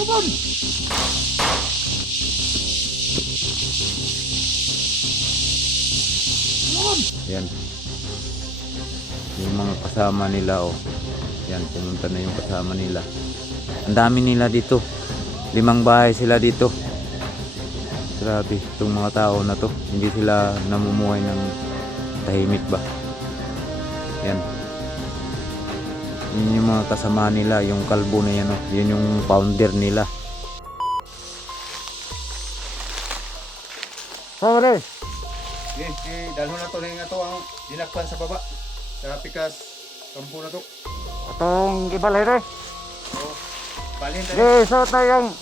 Lubon! Lubon! Yan. Yung mga kasama nila, oh. Yan, pumunta na yung kasama nila. Ang dami nila dito. 5 bahay sila dito. Grabe, itong mga tao na to. Hindi sila namumuhay ng tahimik ba? Yan. Yun yung mga kasama nila, yung kalbo na yan, oh. Yun yung founder nila. Pare! Dalho na to na yung ato ang dinakpan sa baba. Sa pikas kampo na to. Atong ibalay rin. So, balhin tayo. Sige, suot na yung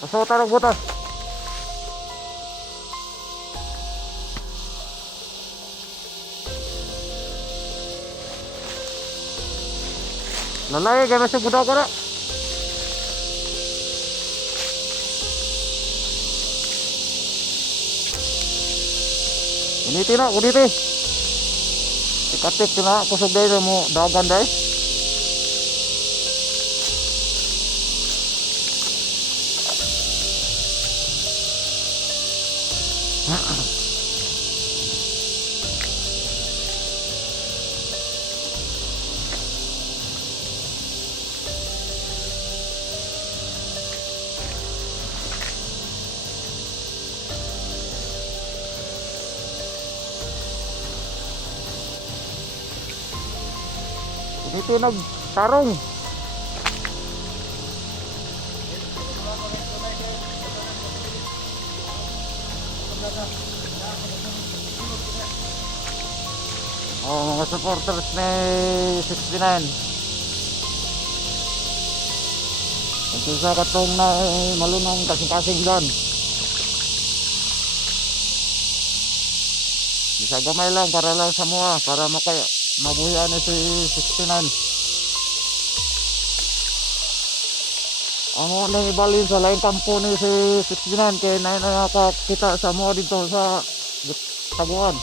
pasuot ng butas. Lalaki kayo masih budak ka na. Uniti na, uniti. Ikatik na, kusog dahil mo dagan dahil. Uniti nagtarong. Oh, mga supporters ni 69. Ito sa katong na malunong kasing-kasing doon. Bisa gamay lang para lang sa mua, para mabuhian na si 69. Ang unang ibalin sa laing kampo ni si 69 kaya nakakita sa mua dito sa Taguan.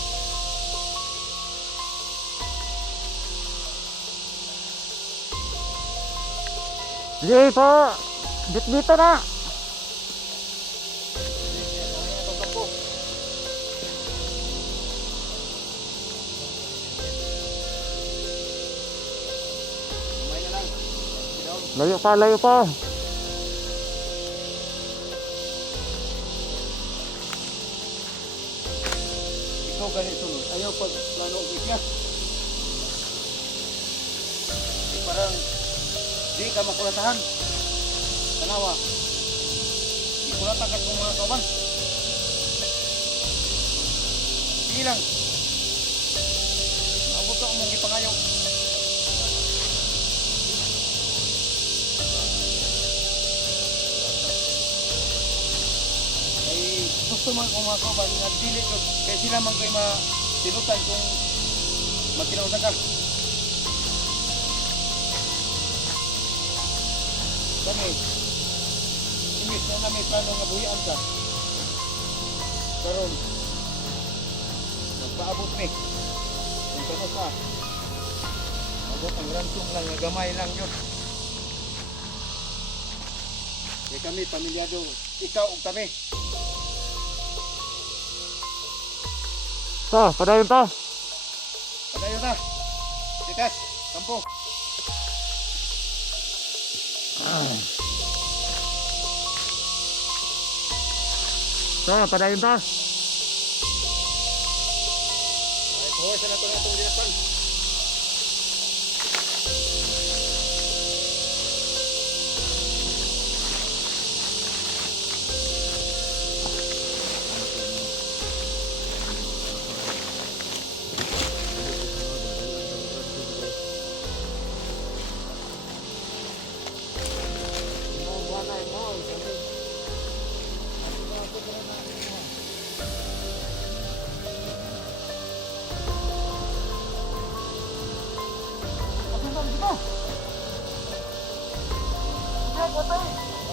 Sige po, dito na. Layo pa, layo pa. Ikaw ganito nun. Ayaw pag plano niya. Parang di ka makulatahan. Tanawa. Ikulatakan ko mga kawan. Sige lang. Maabot ako mong ipangayaw. Gusto man kung mga kawan nga dili ko kaya sila man ko'y matinutan kung magkinaunta ka. Kami imbis na namin plano nga buhian ka karon nagpaabot mi kung kano ka abot ang ransom lang nga gamay lang yun kaya kami pamilyado ikaw ug kami. Padayon ta. Padayon ta. Tikas, kampo. Padayon ta. Ay, puhoy sa nato natong dinakpan.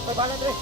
Patay balat rin.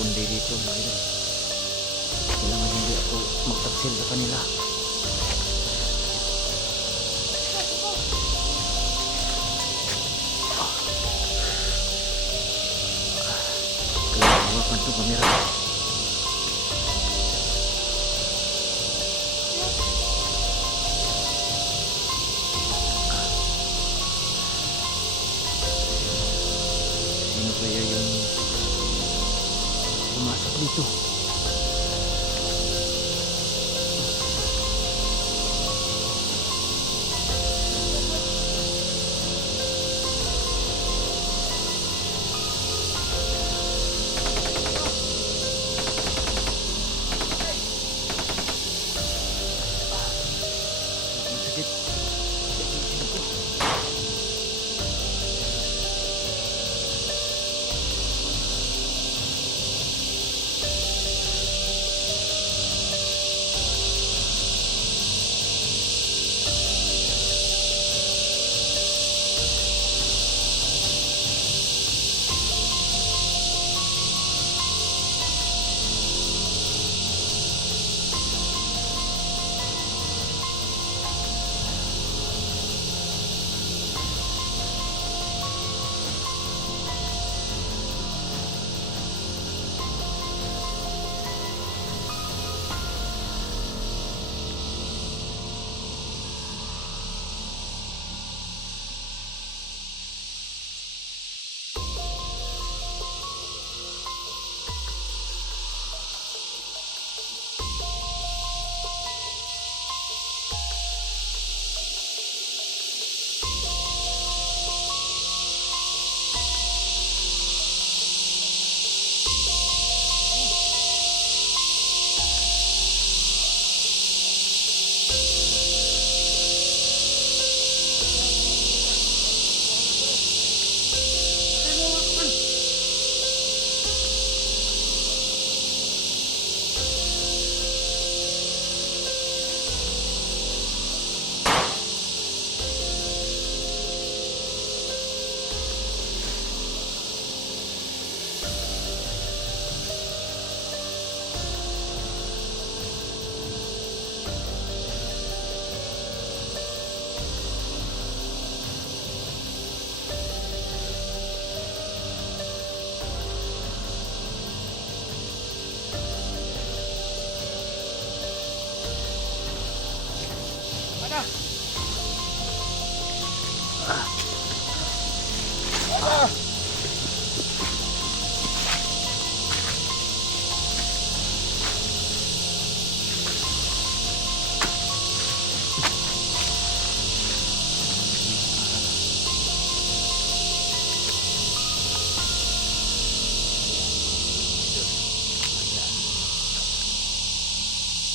pundi dito mga idol. Kailangan hindi ako magtaksil sa kanila. Kailangan hawakan itong kamera. Sino kaya yung pumasok dito? Masakit.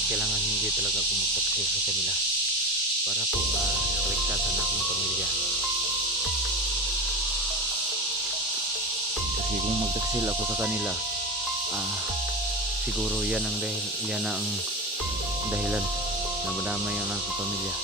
Kailangan hindi talaga ako magtaksil sa kanila para po sa kaligtasan ng aking pamilya. Kasi kung magtaksil ako sa kanila, siguro yan ang dahilan na madamay ang aking pamilya.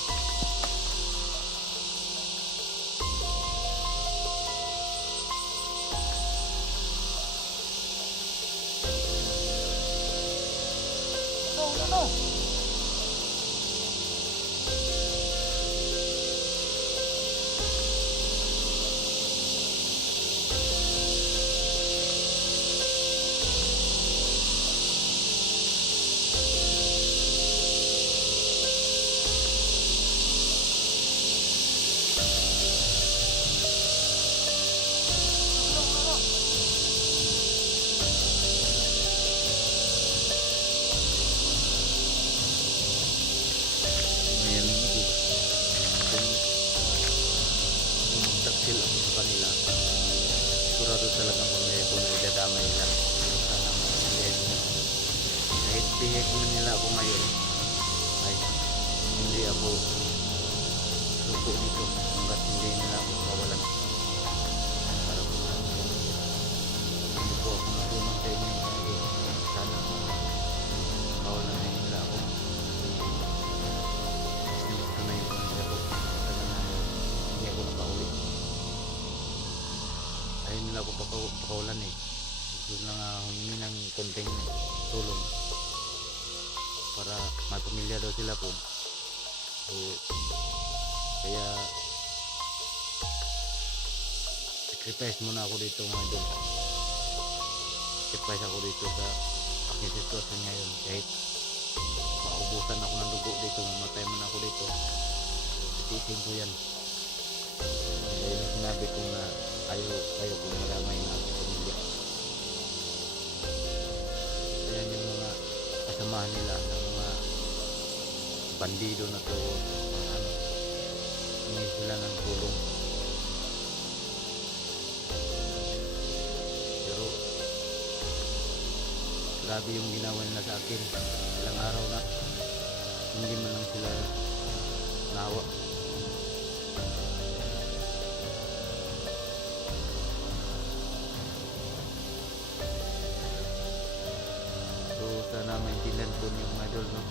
Taksil ako sa kanila, sigurado talagang pamilya ko na idadamay nila. Sana pamilya nila, kahit bihag na nila ako ngayon, ay hindi ako suko dito hanggat hindi nila ako kawalan. Para po sa pamilya, hindi po ako matulong sa inyo. Sana kawalan na nila ako. Gusto na yung pamilya ko, tagal na hindi ako nakauwi. Ayaw nila ako pakawalan eh. gusto lang humingi ng konting tulong para may pamilya daw sila po. So, kaya sacrifice muna ako dito mga idol. Sacrifice ako dito sa aking sitwasyon ngayon. Kahit maubusan ako ng dugo dito, mamatay man ako dito, titisin ko yan. Kaya yung sinabi ko na ayaw kong maramay ng aking pamilya. Kaya yung mga kasamahan nila ng mga bandido na to, hindi sila ng tulong. Pero grabe yung ginawa nila sa akin. Ilang araw na hindi man lang sila nawa. So sana maintindihan po niyo mga idol, no?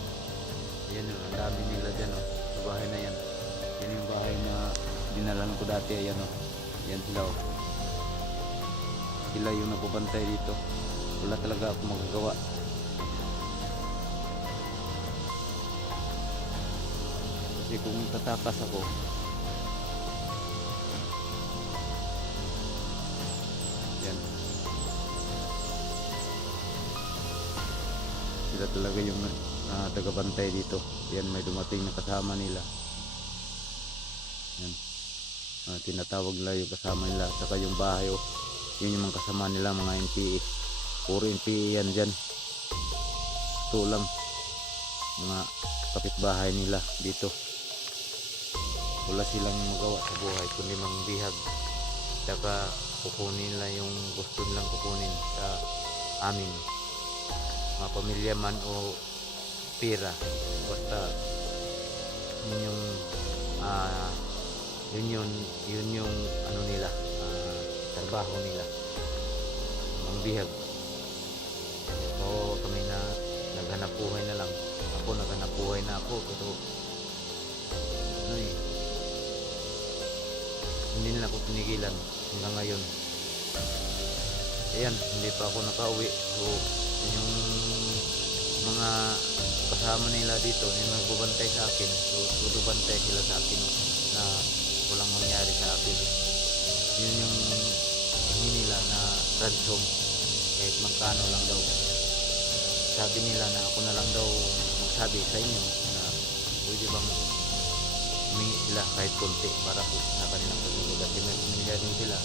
Ayan yun, ang dami nila dyan, no? Sa bahay na yan. Yan yung bahay na dinalan ko dati. Ayan, no? Yan sila, oh. Sila yung napapantay dito. Wala talaga ako magagawa. Kasi kung tatakas ako, yan, sila talaga yung tagabantay dito. Yan, may dumating na kasama nila. Yan, tinatawag nila yung kasama nila. Saka yung bahay, oh, yun yung mga kasama nila, mga NPA. Puro NPA yan dyan. Ito lang mga kapitbahay nila dito. Wala silang magawa sa buhay kundi mangbihag. Saka kukunin nila yung gusto nilang kukunin sa amin, mga pamilya man o pera. Basta yun yung ano nila, trabaho nila, mangbihag. So kami na naghanap buhay na lang. Ako naghanap buhay na ako, pero ano eh, hindi nila ako pinigilan hanggang ngayon. Ayan, hindi pa ako nakauwi. So yung mga kasama nila dito yung nagbubantay sa akin, so bubantay sila sa akin na walang mangyari sa akin. Yun yung hingi nila na ransom, kahit magkano lang daw. Sabi nila na ako na lang daw magsabi sa inyo na pwede bang humingi sila kahit konti para po sa kanilang pamilya, kasi may pamilya din sila.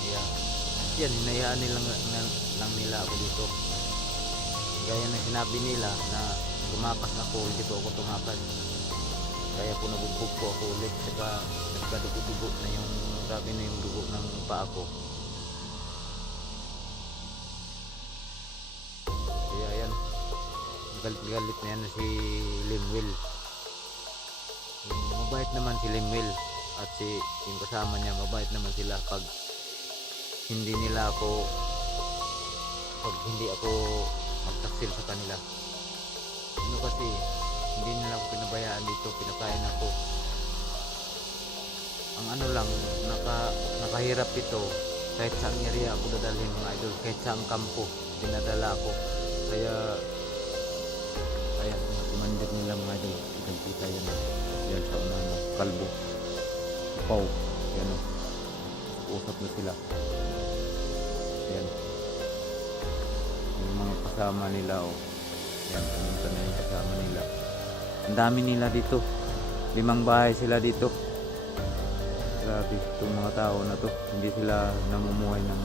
Kaya yan, hinayaan lang nila ako dito. Gaya na sinabi nila na tumakas ako, hindi po ako tumakas. Kaya po nabugbog po ako ulit. Saka nagkadugo-dugo na yung, grabe na yung dugo ng paa ko. Kaya yan, galit na yan si Limwil. Mabait naman si Limwil at yung kasama niya, mabait naman sila pag hindi ako magtaksil sa kanila. Ano kasi, hindi nila ako pinabayaan dito, pinakain ako. Ang ano lang, nakahirap ito, kahit saan area ako dadalhin mga idol, kahit saan kampo, dinadala ako. Kaya kumandir nila mga idol, kita yan. Yan sa unang kalbo, upaw, yan o, usap na sila. Yan, yung mga kasama nila, oh. Yan, pumunta na yung kasama nila. Ang dami nila dito, 5 bahay sila dito. Grabe, itong mga tao na to, hindi sila namumuhay ng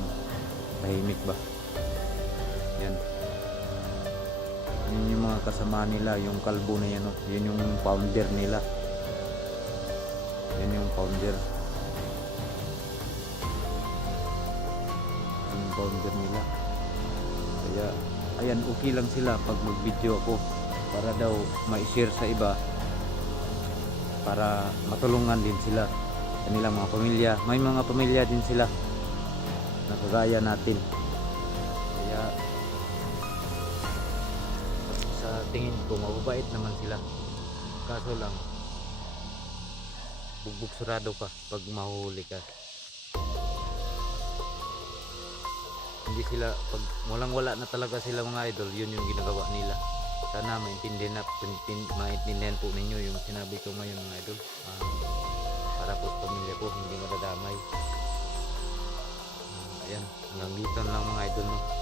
tahimik ba. Yan, yun yung mga kasama nila, yung kalbo na yan, oh. Yun yung founder nila. Yan yung founder. Yung founder nila. Kaya ayan, okay lang sila pag mag-video ako para daw ma-share sa iba, para matulungan din sila kanilang mga pamilya. May mga pamilya din sila na kagaya natin. Kaya sa tingin ko mababait naman sila, kaso lang bugbog surado ka pag mahuhuli ka. hindi sila, pag walang wala na talaga sila mga idol, yun yung ginagawa nila. Sana maintindihan po ninyo yung sinabi ko ngayon mga idol. Para po sa pamilya ko hindi madadamay. Ayan, hanggang dito lang mga idol, no.